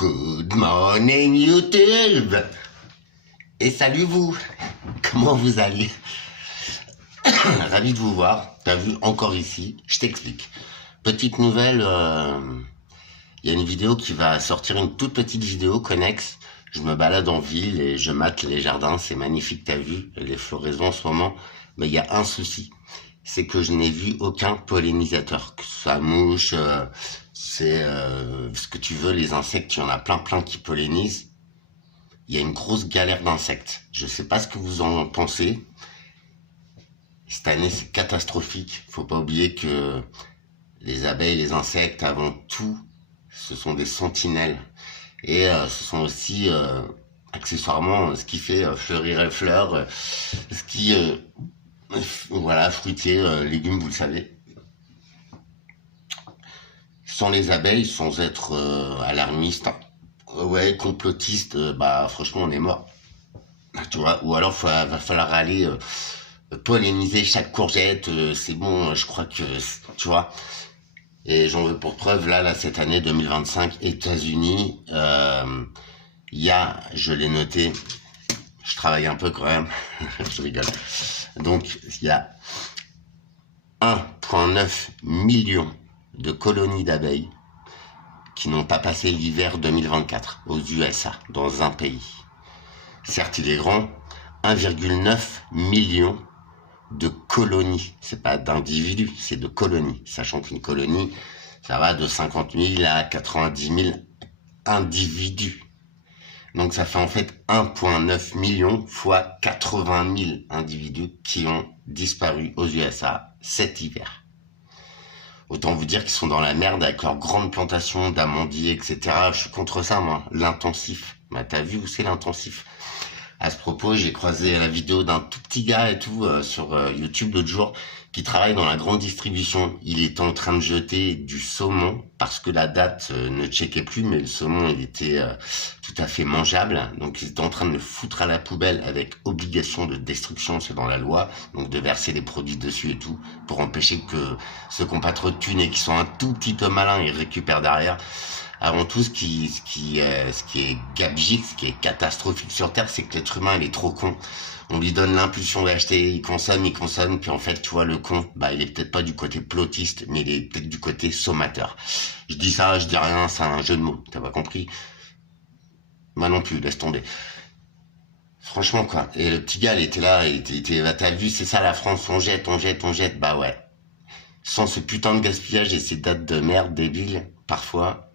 Good morning YouTube. Et salut vous. Comment vous allez? Ravi de vous voir. T'as vu encore ici. Je t'explique. Petite nouvelle. Il y a une vidéo qui va sortir, une toute petite vidéo connexe. Je me balade en ville et je mate les jardins. C'est magnifique, t'as vu les floraisons en ce moment. Mais il y a un souci. C'est que je n'ai vu aucun pollinisateur. Que ce soit mouche, ce que tu veux, les insectes, il y en a plein qui pollinisent. Il y a une grosse galère d'insectes. Je sais pas ce que vous en pensez. Cette année, c'est catastrophique. Faut pas oublier que les abeilles, les insectes, avant tout, ce sont des sentinelles. Et ce sont aussi, accessoirement, ce qui fait fleurir les fleurs, ce qui... voilà, fruitiers, légumes, vous le savez. Sans les abeilles, sans être alarmiste, ouais, complotiste, bah franchement on est mort. Tu vois, ou alors va falloir aller polliniser chaque courgette, c'est bon, je crois que, tu vois. Et j'en veux pour preuve, là cette année 2025, États-Unis, il y a, je l'ai noté, je travaille un peu quand même, je rigole. Donc, il y a 1,9 million de colonies d'abeilles qui n'ont pas passé l'hiver 2024 aux USA, dans un pays. Certes, il est grand, 1,9 million de colonies. C'est pas d'individus, c'est de colonies. Sachant qu'une colonie, ça va de 50 000 à 90 000 individus. Donc ça fait en fait 1,9 million fois 80 000 individus qui ont disparu aux USA cet hiver. Autant vous dire qu'ils sont dans la merde avec leurs grandes plantations d'amandiers, etc. Je suis contre ça, moi. L'intensif. Bah, t'as vu où c'est l'intensif? À ce propos, j'ai croisé la vidéo d'un tout petit gars et tout sur YouTube l'autre jour qui travaille dans la grande distribution. Il était en train de jeter du saumon parce que la date ne checkait plus, mais le saumon il était tout à fait mangeable. Donc il était en train de le foutre à la poubelle avec obligation de destruction, c'est dans la loi, donc de verser des produits dessus et tout pour empêcher que ceux qui n'ont pas trop de thunes et qui sont un tout petit peu malins ils récupèrent derrière. Avant tout, ce qui est gabegique, ce qui est catastrophique sur Terre, c'est que l'être humain, il est trop con. On lui donne l'impulsion d'acheter, il consomme, puis en fait, tu vois, le con, bah, il est peut-être pas du côté plotiste, mais il est peut-être du côté sommateur. Je dis ça, je dis rien, c'est un jeu de mots, t'as pas compris? Moi non plus, laisse tomber. Franchement, quoi. Et le petit gars, il était là, bah, t'as vu, c'est ça la France, on jette, bah ouais. Sans ce putain de gaspillage et ces dates de merde débiles, parfois,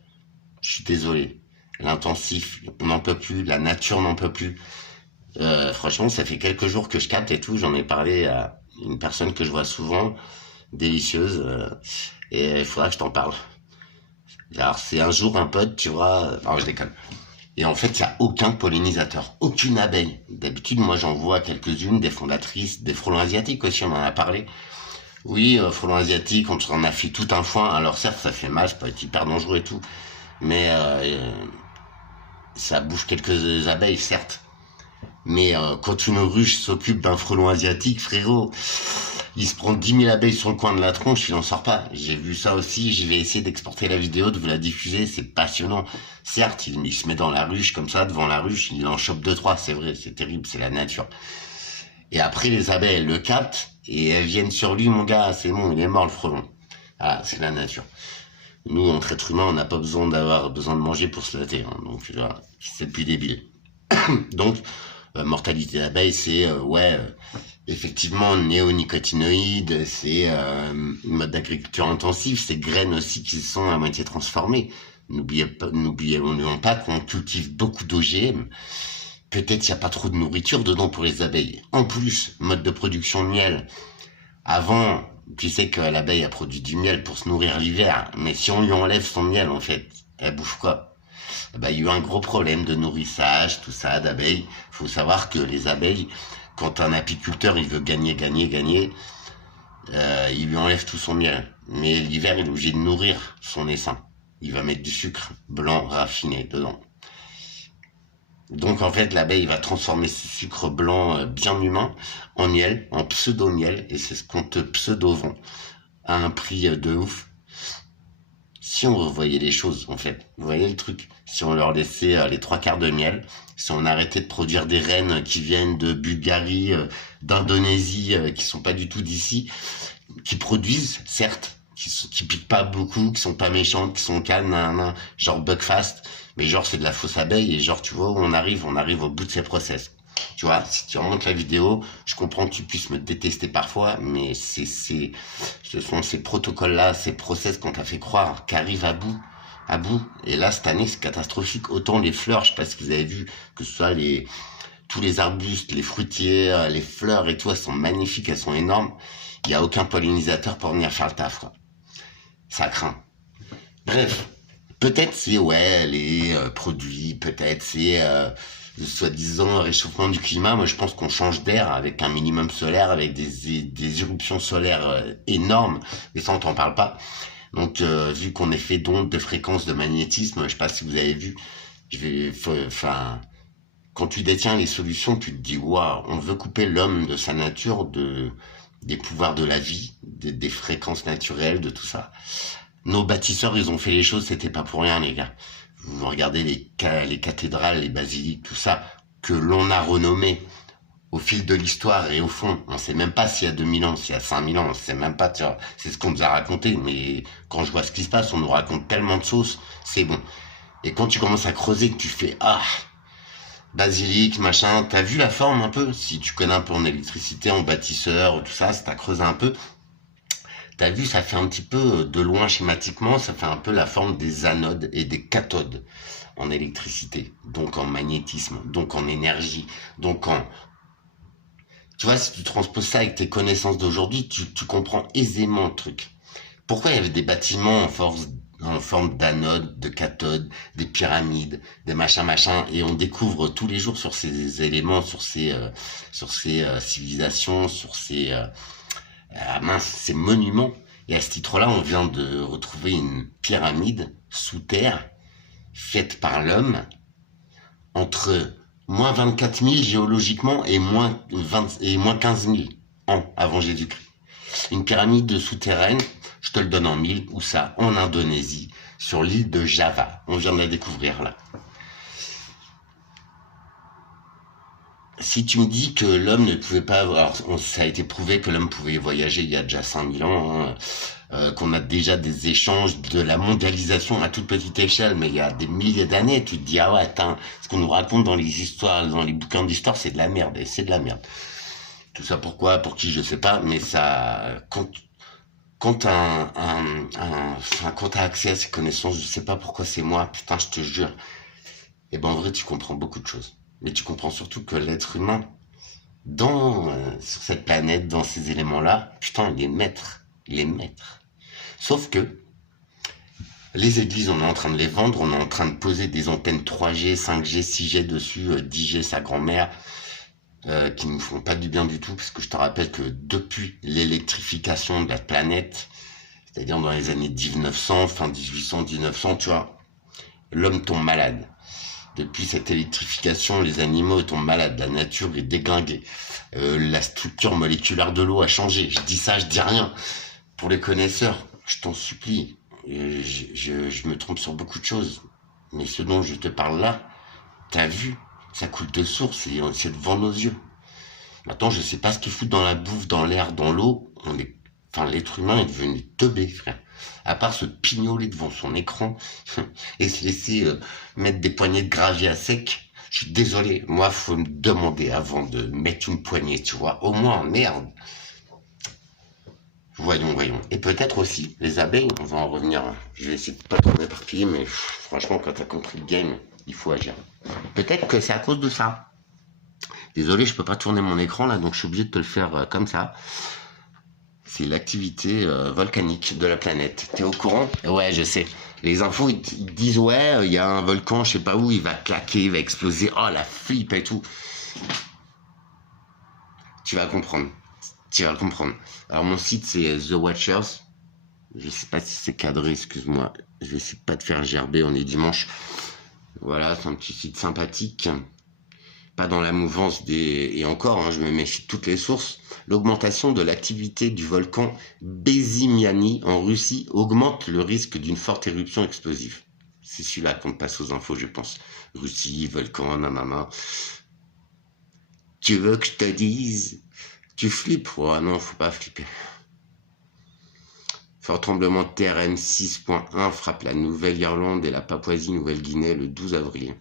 je suis désolé. L'intensif, on n'en peut plus. La nature n'en peut plus. Franchement, ça fait quelques jours que je capte et tout. J'en ai parlé à une personne que je vois souvent, délicieuse. Et il faudra que je t'en parle. Alors, c'est un jour un pote, tu vois. Non, je déconne. Et en fait, il n'y a aucun pollinisateur. Aucune abeille. D'habitude, moi, j'en vois quelques-unes, des fondatrices, des frelons asiatiques aussi, on en a parlé. Oui, frelons asiatiques, on en a fait tout un foin. Alors certes, ça fait mal, ça peut être hyper dangereux et tout. Mais ça bouge quelques abeilles, certes. Mais quand une ruche s'occupe d'un frelon asiatique, frérot, il se prend 10 000 abeilles sur le coin de la tronche, il en sort pas. J'ai vu ça aussi, je vais essayer d'exporter la vidéo, de vous la diffuser, c'est passionnant. Certes, il se met dans la ruche, comme ça, devant la ruche, il en chope 2-3, c'est vrai, c'est terrible, c'est la nature. Et après, les abeilles, elles le captent, et elles viennent sur lui, mon gars, c'est bon, il est mort le frelon. Ah, c'est la nature. Nous, entre êtres humains, on n'a pas besoin de manger pour se latter. Hein. Donc, c'est plus débile. Donc, mortalité d'abeilles, c'est, effectivement, néonicotinoïdes, c'est mode d'agriculture intensive, c'est graines aussi qui sont à moitié transformées. N'oublions pas qu'on cultive beaucoup d'OGM. Peut-être qu'il n'y a pas trop de nourriture dedans pour les abeilles. En plus, mode de production de miel. Avant, tu sais que l'abeille a produit du miel pour se nourrir l'hiver, mais si on lui enlève son miel, en fait, elle bouffe quoi? Bah, il y a eu un gros problème de nourrissage, tout ça, d'abeilles. Faut savoir que les abeilles, quand un apiculteur, il veut gagner, il lui enlève tout son miel. Mais l'hiver, il est obligé de nourrir son essaim. Il va mettre du sucre blanc raffiné dedans. Donc en fait, l'abeille va transformer ce sucre blanc bien humain en miel, en pseudo-miel, et c'est ce qu'on te pseudo-vend à un prix de ouf. Si on revoyait les choses, en fait, vous voyez le truc, si on leur laissait les 3 quarts de miel, si on arrêtait de produire des rennes qui viennent de Bulgarie, d'Indonésie, qui sont pas du tout d'ici, qui produisent, certes, qui piquent pas beaucoup, qui sont pas méchantes, qui sont calmes, genre Buckfast, mais genre c'est de la fausse abeille, et genre tu vois où on arrive au bout de ces process. Tu vois, si tu remontes la vidéo, je comprends que tu puisses me détester parfois, mais ce sont ces protocoles-là, ces process qu'on t'a fait croire qu'arrivent à bout. Et là, cette année, c'est catastrophique. Autant les fleurs, je sais pas si vous avez vu, que ce soit tous les arbustes, les fruitiers, les fleurs et tout, elles sont magnifiques, elles sont énormes. Il y a aucun pollinisateur pour venir faire le taf, quoi. Ça craint. Bref, peut-être c'est les produits, peut-être c'est le soi-disant réchauffement du climat. Moi, je pense qu'on change d'air avec un minimum solaire, avec des éruptions solaires énormes, mais ça, on t'en parle pas. Donc, vu qu'on est fait d'ondes, de fréquences, de magnétisme, je sais pas si vous avez vu, quand tu détiens les solutions, tu te dis, waouh, on veut couper l'homme de sa nature, des pouvoirs de la vie, des fréquences naturelles, de tout ça. Nos bâtisseurs, ils ont fait les choses, c'était pas pour rien, les gars. Vous regardez les cathédrales, les basiliques, tout ça, que l'on a renommé au fil de l'histoire, et au fond, on sait même pas s'il y a 2000 ans, s'il y a 5000 ans, on sait même pas, tu vois, c'est ce qu'on nous a raconté, mais quand je vois ce qui se passe, on nous raconte tellement de sauces, c'est bon. Et quand tu commences à creuser, que tu fais, basilique, machin, t'as vu la forme un peu? Si tu connais un peu en électricité, en bâtisseur, tout ça, si t'as creusé un peu, t'as vu, ça fait un petit peu, de loin schématiquement, ça fait un peu la forme des anodes et des cathodes en électricité, donc en magnétisme, donc en énergie, donc en... Tu vois, si tu transposes ça avec tes connaissances d'aujourd'hui, tu comprends aisément le truc. Pourquoi il y avait des bâtiments en forme d'anode, de cathode, des pyramides, des machins, et on découvre tous les jours sur ces éléments, sur ces civilisations, sur ces monuments. Et à ce titre-là, on vient de retrouver une pyramide sous terre, faite par l'homme, entre moins 24 000 géologiquement et moins 15 000 ans avant Jésus-Christ. Une pyramide souterraine, je te le donne en 1000, où ça? En Indonésie, sur l'île de Java. On vient de la découvrir là. Si tu me dis que l'homme ne pouvait pas avoir... ça a été prouvé que l'homme pouvait voyager il y a déjà 5000 ans, qu'on a déjà des échanges, de la mondialisation à toute petite échelle, mais il y a des milliers d'années, tu te dis, ah ouais, attends, ce qu'on nous raconte dans les histoires, dans les bouquins d'histoire, c'est de la merde, et c'est de la merde. Tout ça pourquoi, pour qui, je sais pas, mais ça... Quand t'as accès à ces connaissances, je sais pas pourquoi c'est moi, putain, je te jure. Et ben en vrai, tu comprends beaucoup de choses. Mais tu comprends surtout que l'être humain, sur cette planète, dans ces éléments-là, putain, il est maître. Il est maître. Sauf que les églises, on est en train de les vendre, on est en train de poser des antennes 3G, 5G, 6G dessus, 10G, sa grand-mère, qui nous font pas du bien du tout, parce que je te rappelle que depuis l'électrification de la planète, c'est-à-dire dans les années 1900, fin 1800, 1900, tu vois, l'homme tombe malade. Depuis cette électrification, les animaux tombent malades, la nature est déglinguée, la structure moléculaire de l'eau a changé. Je dis ça, je dis rien. Pour les connaisseurs, je t'en supplie, je me trompe sur beaucoup de choses, mais ce dont je te parle là, t'as vu, ça coule de source et c'est devant nos yeux. Maintenant, je sais pas ce qu'ils foutent dans la bouffe, dans l'air, dans l'eau. L'être humain est devenu teubé, frère. À part se pignoler devant son écran et se laisser mettre des poignées de gravier à sec. Je suis désolé, moi, faut me demander avant de mettre une poignée, tu vois. Au moins, merde. Voyons. Et peut-être aussi, les abeilles, on va en revenir. Je vais essayer de pas trop m'éparpiller, mais franchement, quand t'as compris le game, il faut agir. Peut-être que c'est à cause de ça. Désolé, je peux pas tourner mon écran là, donc je suis obligé de te le faire comme ça. C'est l'activité volcanique de la planète. T'es au courant? Ouais, je sais. Les infos, ils disent, ouais, il y a un volcan, je sais pas où, il va claquer, il va exploser. Oh, la flippe et tout. Tu vas comprendre. Alors, mon site, c'est The Watchers. Je sais pas si c'est cadré, excuse-moi. Je vais essayer de pas te faire gerber, on est dimanche. Voilà, c'est un petit site sympathique. pas dans la mouvance et encore, hein, je me méfie de toutes les sources, l'augmentation de l'activité du volcan Bezimiany en Russie augmente le risque d'une forte éruption explosive. C'est celui-là qu'on passe aux infos, je pense. Russie, volcan, nanana. Tu veux que je te dise? Tu flippes? Oh non, faut pas flipper. Fort tremblement de terre M6.1 frappe la Nouvelle-Irlande et la Papouasie-Nouvelle-Guinée le 12 avril.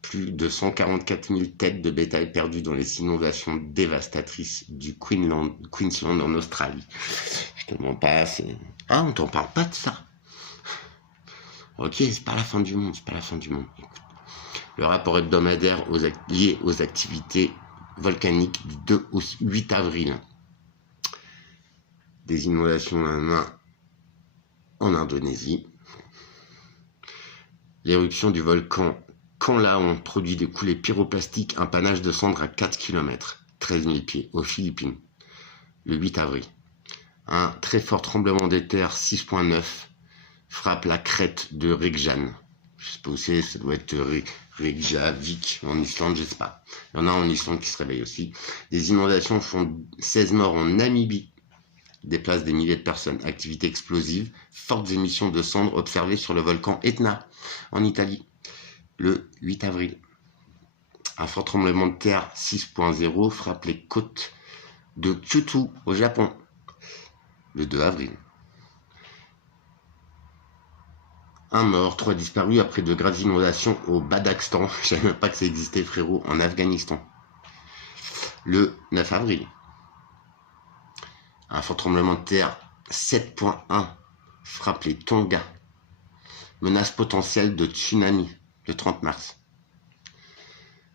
Plus de 144 000 têtes de bétail perdues dans les inondations dévastatrices du Queensland en Australie. Je te mens pas, c'est... Ah, on t'en parle pas de ça. Ok, c'est pas la fin du monde, c'est pas la fin du monde. Écoute. Le rapport hebdomadaire lié aux activités volcaniques du 2 au 8 avril. Des inondations en Indonésie. L'éruption du volcan Canlaon produit des coulées pyroplastiques, un panache de cendres à 4 km, 13 000 pieds, aux Philippines, le 8 avril. Un très fort tremblement de terre 6.9 frappe la crête de Reykjavik. Je sais pas où c'est, ça doit être Reykjavik en Islande, je sais pas. Il y en a en Islande qui se réveillent aussi. Des inondations font 16 morts en Namibie, déplacent des milliers de personnes. Activité explosive, fortes émissions de cendres observées sur le volcan Etna en Italie, le 8 avril. Un fort tremblement de terre 6.0 frappe les côtes de Kyushu au Japon, le 2 avril. Un mort, 3 disparus après de graves inondations au Badakhshan, je savais même pas que ça existait frérot, en Afghanistan, le 9 avril. Un fort tremblement de terre 7.1 frappe les Tonga, menace potentielle de tsunami, le 30 mars.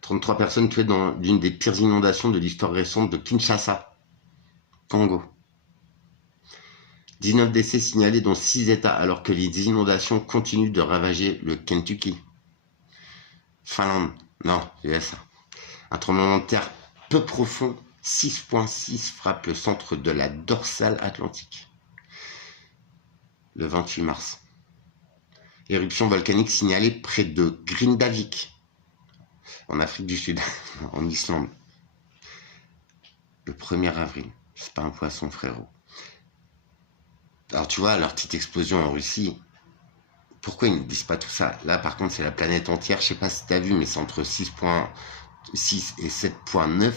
33 personnes tuées dans l'une des pires inondations de l'histoire récente de Kinshasa, Congo. 19 décès signalés dans 6 États alors que les inondations continuent de ravager le Kentucky. Finlande, non, USA. Un tremblement de terre peu profond, 6.6 frappe le centre de la dorsale atlantique, le 28 mars. Éruption volcanique signalée près de Grindavik, en Afrique du Sud, en Islande, le 1er avril. C'est pas un poisson, frérot. Alors tu vois, leur petite explosion en Russie, pourquoi ils ne disent pas tout ça? Là par contre c'est la planète entière, je sais pas si t'as vu, mais c'est entre 6.6 et 7.9,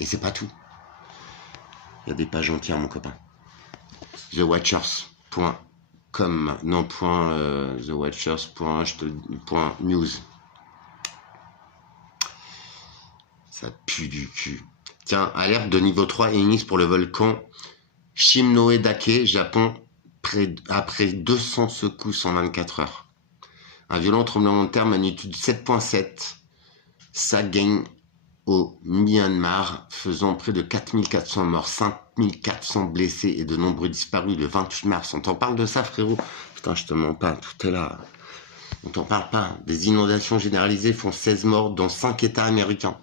et c'est pas tout. Il y a des pages entières mon copain. TheWatchers.com, non, TheWatchers.news. Ça pue du cul. Tiens, alerte de niveau 3 émise pour le volcan Shimono-dake, Japon, après 200 secousses en 24 heures. Un violent tremblement de terre magnitude 7.7 s'agagne au Myanmar, faisant près de 4400 morts, 5400 blessés et de nombreux disparus le 28 mars. On t'en parle de ça, frérot? Putain, je te mens pas, tout est là. On t'en parle pas. Des inondations généralisées font 16 morts dans 5 États américains.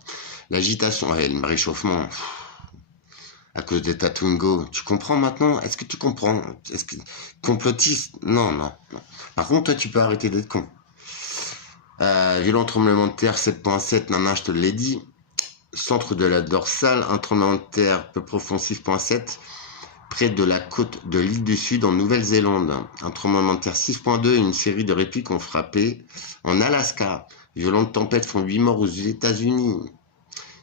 L'agitation, le réchauffement... à cause des Tatungo. Tu comprends maintenant? Est-ce que tu comprends? Est-ce que complotiste? Non. Par contre, toi, tu peux arrêter d'être con. Violent tremblement de terre 7.7, nana, je te l'ai dit. Centre de la dorsale, un tremblement de terre peu profond 6.7, près de la côte de l'île du Sud en Nouvelle-Zélande. Un tremblement de terre 6.2 et une série de répliques ont frappé en Alaska. Violentes tempêtes font 8 morts aux États-Unis.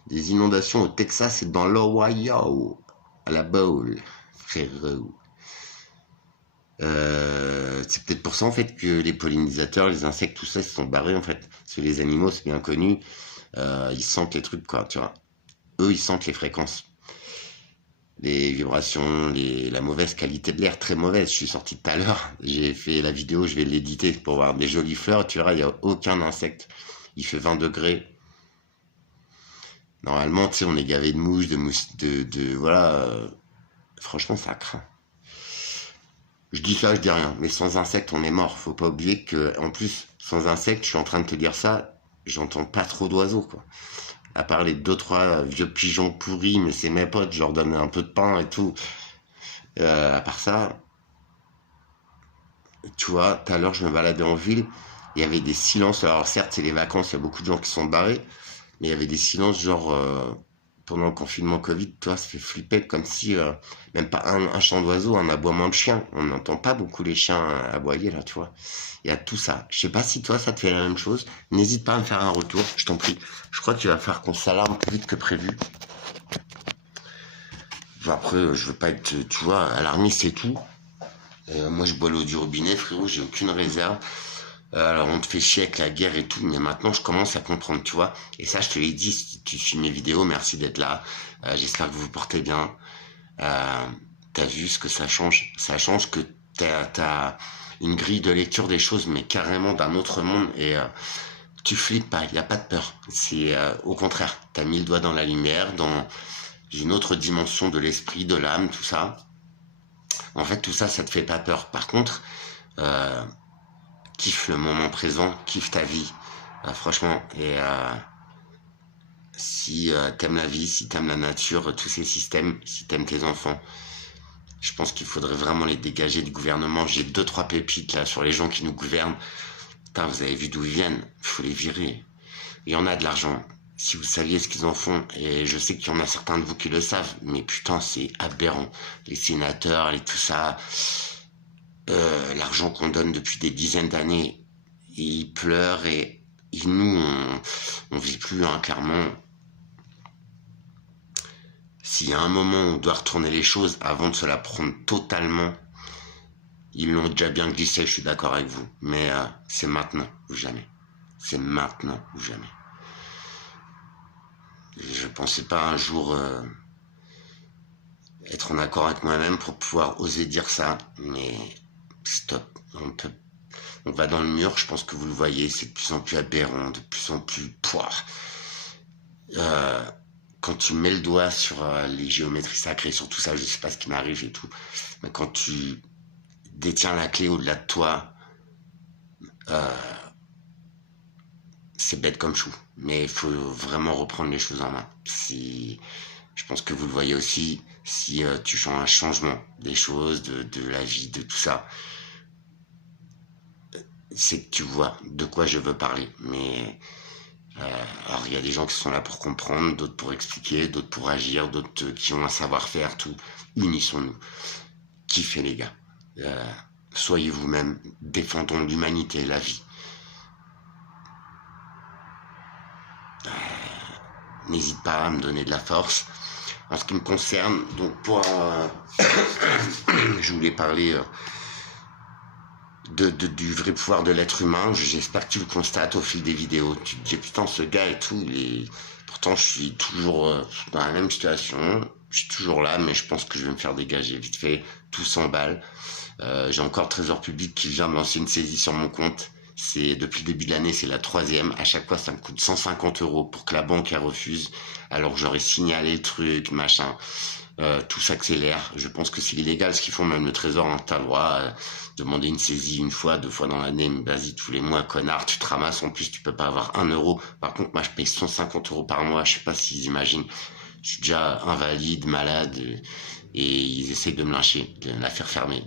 Des inondations au Texas et dans l'Ohio, à la bowl, frérot. C'est peut-être pour ça en fait que les pollinisateurs, les insectes, tout ça, ils se sont barrés en fait. Parce que les animaux, c'est bien connu, ils sentent les trucs quoi, tu vois. Eux, ils sentent les fréquences, les vibrations, la mauvaise qualité de l'air, très mauvaise. Je suis sorti tout à l'heure, j'ai fait la vidéo, je vais l'éditer pour voir des jolies fleurs. Tu verras, il n'y a aucun insecte. Il fait 20 degrés. Normalement, tu sais, on est gavé de mouches, voilà. Franchement, ça craint. Je dis ça, je dis rien. Mais sans insectes, on est mort. Faut pas oublier que, en plus, sans insectes, je suis en train de te dire ça, j'entends pas trop d'oiseaux, quoi. À part les 2-3 vieux pigeons pourris, mais c'est mes potes, je leur donne un peu de pain et tout. À part ça, tu vois, tout à l'heure, je me baladais en ville, il y avait des silences. Alors certes, c'est les vacances, il y a beaucoup de gens qui sont barrés. Mais il y avait des silences, genre, pendant le confinement Covid, toi, ça fait flipper comme si, même pas un chant d'oiseau, un aboiement de chien. On n'entend pas beaucoup les chiens aboyer, là, tu vois. Il y a tout ça. Je sais pas si toi, ça te fait la même chose. N'hésite pas à me faire un retour, je t'en prie. Je crois qu'il va falloir qu'on s'alarme plus vite que prévu. Après, je veux pas être, tu vois, alarmiste et tout. Moi, je bois l'eau du robinet, frérot, j'ai aucune réserve. Alors, on te fait chier avec la guerre et tout, mais maintenant, je commence à comprendre, tu vois. Et ça, je te l'ai dit, si tu suis mes vidéos, merci d'être là. J'espère que vous vous portez bien. T'as vu ce que ça change? Ça change que t'as une grille de lecture des choses, mais carrément d'un autre monde. Et tu flippes pas, il n'y a pas de peur. C'est au contraire, t'as mis le doigt dans la lumière, dans une autre dimension de l'esprit, de l'âme, tout ça. En fait, tout ça, ça te fait pas peur. Par contre, euh, kiffe le moment présent, kiffe ta vie, franchement. Et si t'aimes la vie, si t'aimes la nature, tous ces systèmes, si t'aimes tes enfants, je pense qu'il faudrait vraiment les dégager du gouvernement. J'ai 2-3 pépites là sur les gens qui nous gouvernent. Putain, vous avez vu d'où ils viennent, il faut les virer. Il y en a de l'argent. Si vous saviez ce qu'ils en font, et je sais qu'il y en a certains de vous qui le savent, mais putain, c'est aberrant. Les sénateurs, et tout ça, l'argent qu'on donne depuis des dizaines d'années, ils pleurent et nous, on vit plus, hein, clairement. S'il y a un moment où on doit retourner les choses avant de se la prendre totalement, ils l'ont déjà bien glissé, je suis d'accord avec vous. Mais c'est maintenant ou jamais. C'est maintenant ou jamais. Je pensais pas un jour être en accord avec moi-même pour pouvoir oser dire ça, mais stop. On va dans le mur, je pense que vous le voyez, c'est de plus en plus aberrant, de plus en plus poire. Quand tu mets le doigt sur les géométries sacrées, sur tout ça, je sais pas ce qui m'arrive et tout, mais quand tu détiens la clé au-delà de toi, c'est bête comme chou, mais il faut vraiment reprendre les choses en main. Je pense que vous le voyez aussi, si tu fais un changement des choses, de la vie, de tout ça, c'est que tu vois de quoi je veux parler. Mais alors il y a des gens qui sont là pour comprendre, d'autres pour expliquer, d'autres pour agir, d'autres qui ont un savoir-faire, tout. Unissons-nous. Kiffez les gars. Soyez vous-même, défendons l'humanité, la vie. N'hésite pas à me donner de la force. En ce qui me concerne, donc pour je voulais parler du vrai pouvoir de l'être humain. J'espère que tu le constates au fil des vidéos. Tu te dis putain, ce gars et tout, pourtant je suis toujours dans la même situation. Je suis toujours là, mais je pense que je vais me faire dégager vite fait. Tout s'emballe. J'ai encore Trésor Public qui vient de lancer une saisie sur mon compte. C'est depuis le début de l'année, c'est la 3e. À chaque fois, ça me coûte 150 € pour que la banque elle refuse. Alors que j'aurais signalé le truc, machin. Tout s'accélère. Je pense que c'est illégal ce qu'ils font, même le Trésor, hein. T'as le droit de demander une saisie une fois, 2 fois dans l'année, mais vas-y, tous les mois, connard, tu te ramasses. En plus, tu peux pas avoir 1 euro. Par contre, moi, je paye 150 € par mois. Je sais pas s'ils imaginent. Je suis déjà invalide, malade, et ils essayent de me lyncher, de la faire fermer.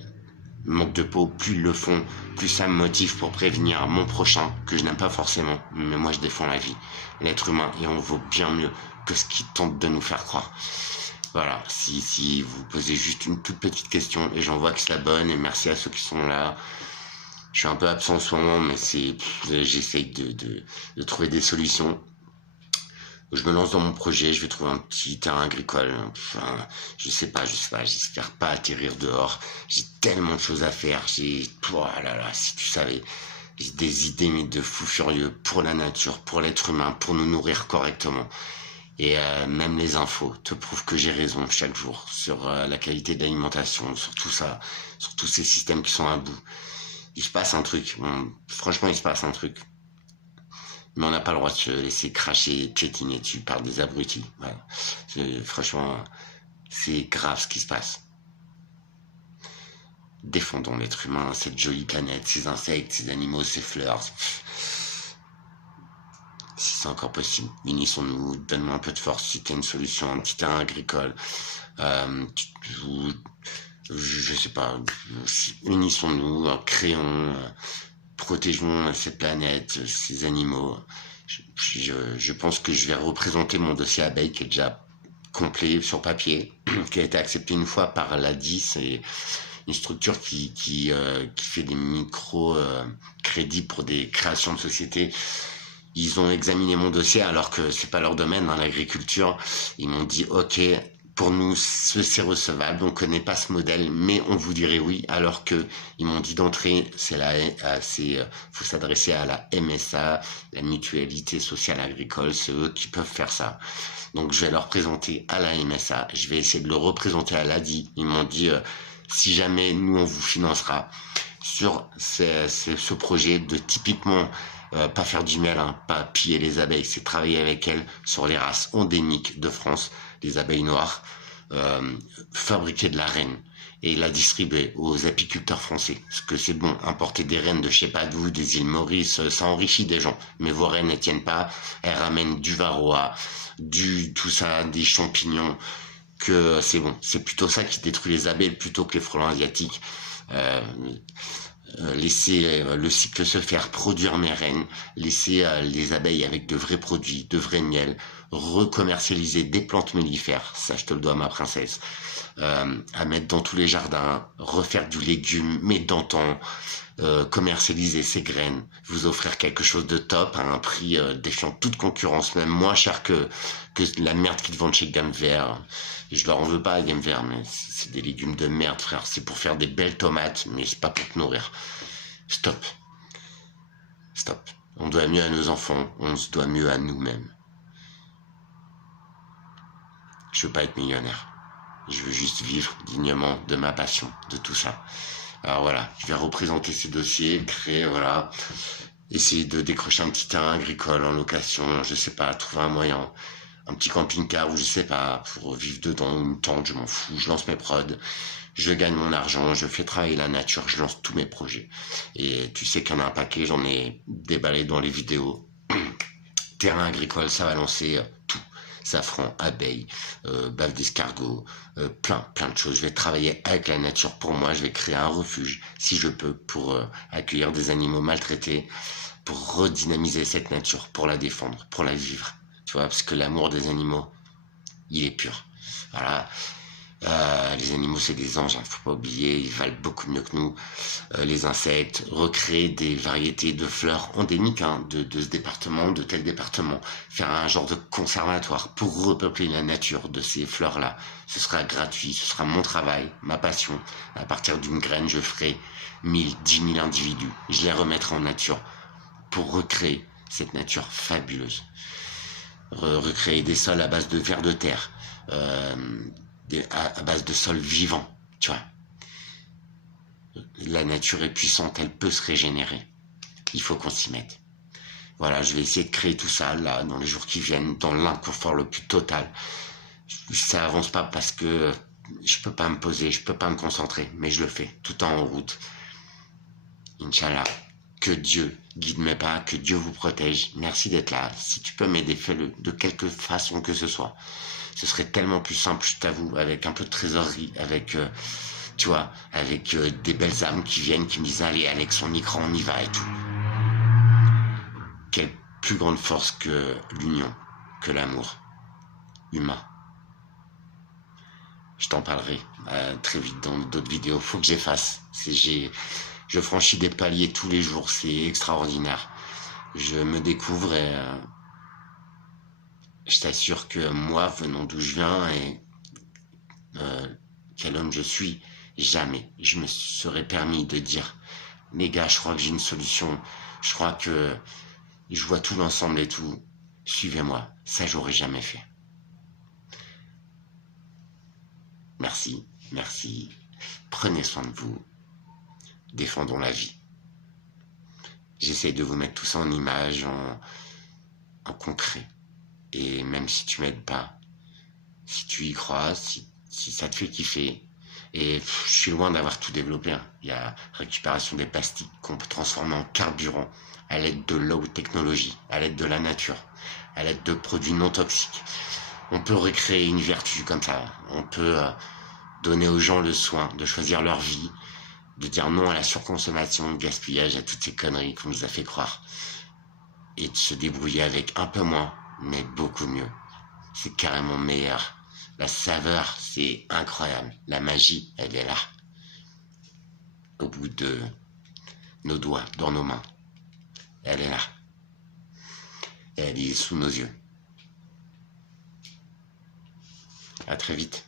Manque de peau, plus ils le font, plus ça me motive pour prévenir mon prochain, que je n'aime pas forcément, mais moi je défends la vie, l'être humain, et on vaut bien mieux que ce qu'ils tentent de nous faire croire. Voilà, si vous posez juste une toute petite question, et j'en vois que c'est la bonne, et merci à ceux qui sont là. Je suis un peu absent en ce moment, mais j'essaye de trouver des solutions. Je me lance dans mon projet, je vais trouver un petit terrain agricole. Enfin, je sais pas, j'espère pas atterrir dehors. J'ai tellement de choses à faire. Oh là là, si tu savais, j'ai des idées mais de fou furieux pour la nature, pour l'être humain, pour nous nourrir correctement. Et même les infos te prouvent que j'ai raison chaque jour sur la qualité de l'alimentation, sur tout ça, sur tous ces systèmes qui sont à bout. Il se passe un truc. Franchement, il se passe un truc. Mais on n'a pas le droit de se laisser cracher et piétiner dessus par des abrutis. Voilà. Franchement, c'est grave ce qui se passe. Défendons l'être humain, cette jolie planète, ces insectes, ces animaux, ces fleurs. Si c'est encore possible, unissons-nous, donne-moi un peu de force si t'as une solution, un petit terrain agricole. Je sais pas, unissons-nous, créons, protégeons cette planète, ces animaux. Je pense que je vais représenter mon dossier abeille qui est déjà complet sur papier, qui a été accepté une fois par l'ADI. C'est une structure qui fait des micro-crédits pour des créations de sociétés. Ils ont examiné mon dossier alors que c'est pas leur domaine, hein, l'agriculture. Ils m'ont dit ok, pour nous c'est recevable, on connaît pas ce modèle, mais on vous dirait oui. Alors que ils m'ont dit d'entrée, faut s'adresser à la MSA, la mutualité sociale agricole, c'est eux qui peuvent faire ça. Donc je vais leur présenter à la MSA, je vais essayer de le représenter à l'ADI. Ils m'ont dit si jamais nous on vous financera sur ce projet de typiquement pas faire du miel, hein, pas piller les abeilles, c'est travailler avec elles sur les races endémiques de France, les abeilles noires, fabriquer de la reine et la distribuer aux apiculteurs français. Parce que c'est bon, importer des reines de je sais pas d'où, des îles Maurice, ça enrichit des gens. Mais vos reines ne tiennent pas, elles ramènent du varroa, tout ça, des champignons, que c'est bon. C'est plutôt ça qui détruit les abeilles plutôt que les frelons asiatiques. Laisser le cycle se faire, produire mes reines, laisser les abeilles avec de vrais produits, de vrais miel, recommercialiser des plantes mellifères, ça je te le dois ma princesse, à mettre dans tous les jardins, refaire du légume, mais d'antan, commercialiser ces graines, vous offrir quelque chose de top à un prix défiant toute concurrence, même moins cher que la merde qu'ils vendent chez Gamme Vert. Et je leur en veux pas à Gamme Vert, mais c'est des légumes de merde, frère. C'est pour faire des belles tomates, mais c'est pas pour te nourrir. Stop. Stop. On doit mieux à nos enfants, on se doit mieux à nous-mêmes. Je veux pas être millionnaire. Je veux juste vivre dignement de ma passion, de tout ça. Alors voilà, je vais représenter ces dossiers, créer, voilà, essayer de décrocher un petit terrain agricole en location, je sais pas, trouver un moyen, un petit camping-car ou je sais pas, pour vivre dedans, une tente, je m'en fous, je lance mes prods, je gagne mon argent, je fais travailler la nature, je lance tous mes projets. Et tu sais qu'il y en a un paquet, j'en ai déballé dans les vidéos. Terrain agricole, ça va lancer tout. Safran, abeilles, bave d'escargot, plein de choses. Je vais travailler avec la nature pour moi, je vais créer un refuge, si je peux, pour accueillir des animaux maltraités, pour redynamiser cette nature, pour la défendre, pour la vivre. Tu vois, parce que l'amour des animaux, il est pur. Voilà. Les animaux, c'est des anges, hein, faut pas oublier, ils valent beaucoup mieux que nous. Les insectes, recréer des variétés de fleurs endémiques hein, de ce département, de tel département, faire un genre de conservatoire pour repeupler la nature de ces fleurs-là. Ce sera gratuit, ce sera mon travail, ma passion. À partir d'une graine, je ferai 1000, 10 000 individus. Je les remettrai en nature pour recréer cette nature fabuleuse. Recréer des sols à base de vers de terre. À base de sol vivant, tu vois. La nature est puissante, elle peut se régénérer. Il faut qu'on s'y mette. Voilà, je vais essayer de créer tout ça, là, dans les jours qui viennent, dans l'inconfort le plus total. Ça avance pas parce que je peux pas me poser, je peux pas me concentrer, mais je le fais, tout en route. Inch'Allah, que Dieu guide mes pas, que Dieu vous protège. Merci d'être là. Si tu peux m'aider, fais-le de quelque façon que ce soit. Ce serait tellement plus simple, je t'avoue, avec un peu de trésorerie, avec, tu vois, avec des belles âmes qui viennent, qui me disent, allez Alex, on y croit, on y va et tout. Quelle plus grande force que l'union, que l'amour humain. Je t'en parlerai très vite dans d'autres vidéos. Faut que j'efface. Je franchis des paliers tous les jours, c'est extraordinaire. Je me découvre et je t'assure que moi, venant d'où je viens et quel homme je suis, jamais je me serais permis de dire les gars, je crois que j'ai une solution, je crois que je vois tout l'ensemble et tout, suivez-moi. Ça, j'aurais jamais fait. Merci, merci. Prenez soin de vous. Défendons la vie. J'essaie de vous mettre tout ça en image, en concret. Et même si tu m'aides pas, si tu y crois, si ça te fait kiffer, et je suis loin d'avoir tout développé. Hein. Il y a récupération des plastiques qu'on peut transformer en carburant à l'aide de low technologie, à l'aide de la nature, à l'aide de produits non toxiques. On peut recréer une vertu comme ça. On peut donner aux gens le soin de choisir leur vie, de dire non à la surconsommation, au gaspillage, à toutes ces conneries qu'on nous a fait croire. et de se débrouiller avec un peu moins, mais beaucoup mieux. C'est carrément meilleur. La saveur, c'est incroyable. La magie, elle est là. Au bout de nos doigts, dans nos mains. Elle est là. Et elle est sous nos yeux. À très vite.